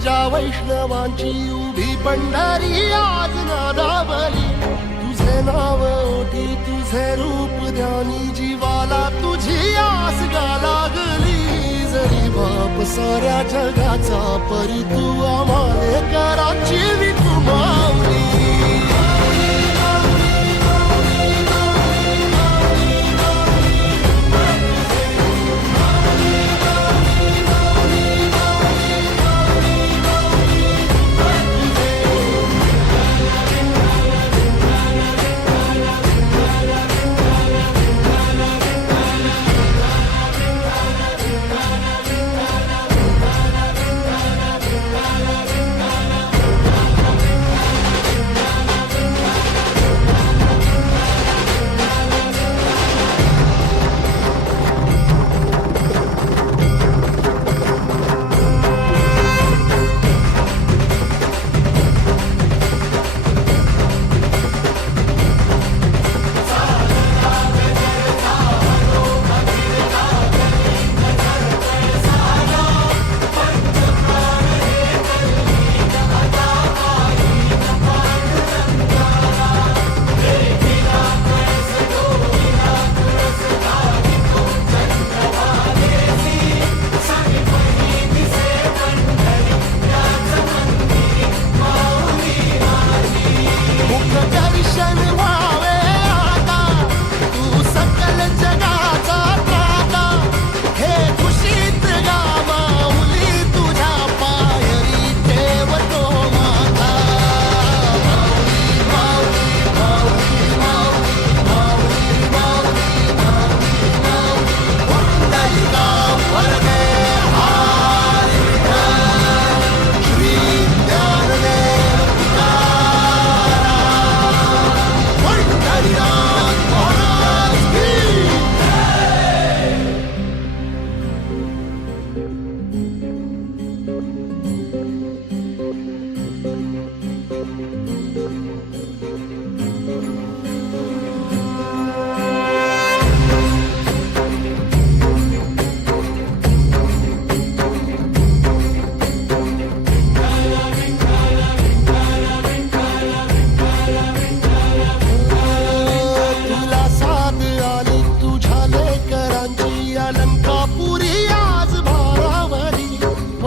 ध्वजा वैष्णवांची उभी पंढरी आज नादावली. तुझे नाव ओठी तुझे रूप ध्यानी जीवाला तुझी आस गा लागली. जरी बाप साऱ्या जगाचा परी तू आम्हाले कराची विठू माऊली.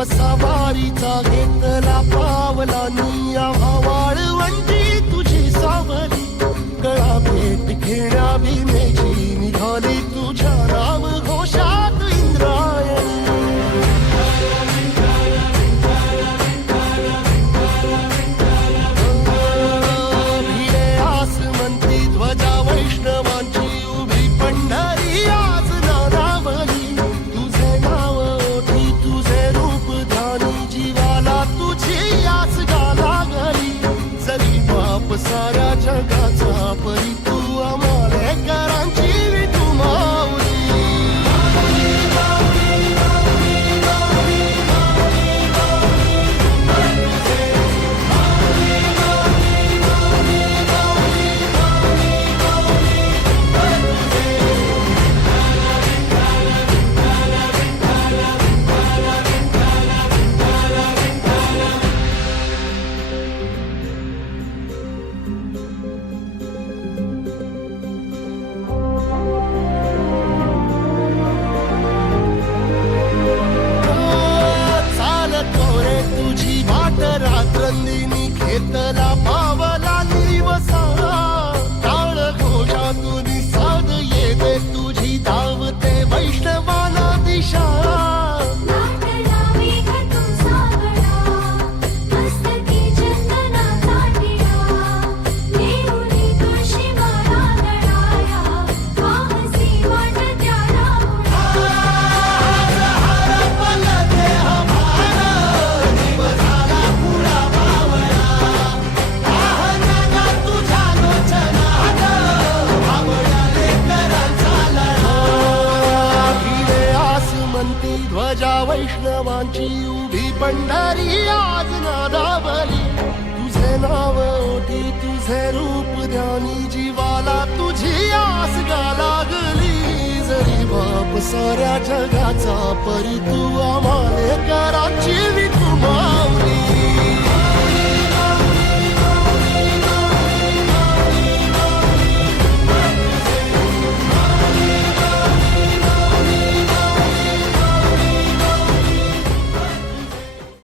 सवारीचा घेतला पावलानी वाळवंटी तुझी सावली. गळा भेट घेण्या भीमेची निघाली तुझ्या राम घोषात इंद्रायणी. भिडे आसमंती ध्वजा वैष्णवांची उभी पंढरी आज नादावली. तुझे नाव ओठी तुझे रूप ध्यानी जीवाला तुझी आस गा लागली. जरी बाप साऱ्या जगाचा परी तू आम्हाले करांची विठू माऊली. रात्रंदिनी घेतला पावला दिवसा. टाळ घोषातून साध येते तुझी धावते वैष्णवाला दिशा. ध्वजा वैष्णवांची उभी पंढरी आज नादावली. तुझे नाव ओठी तुझे रूप ध्यानी जीवाला तुझी आस गा लागली. जरी बाप साऱ्या जगाचा परी तू आम्हाले कराची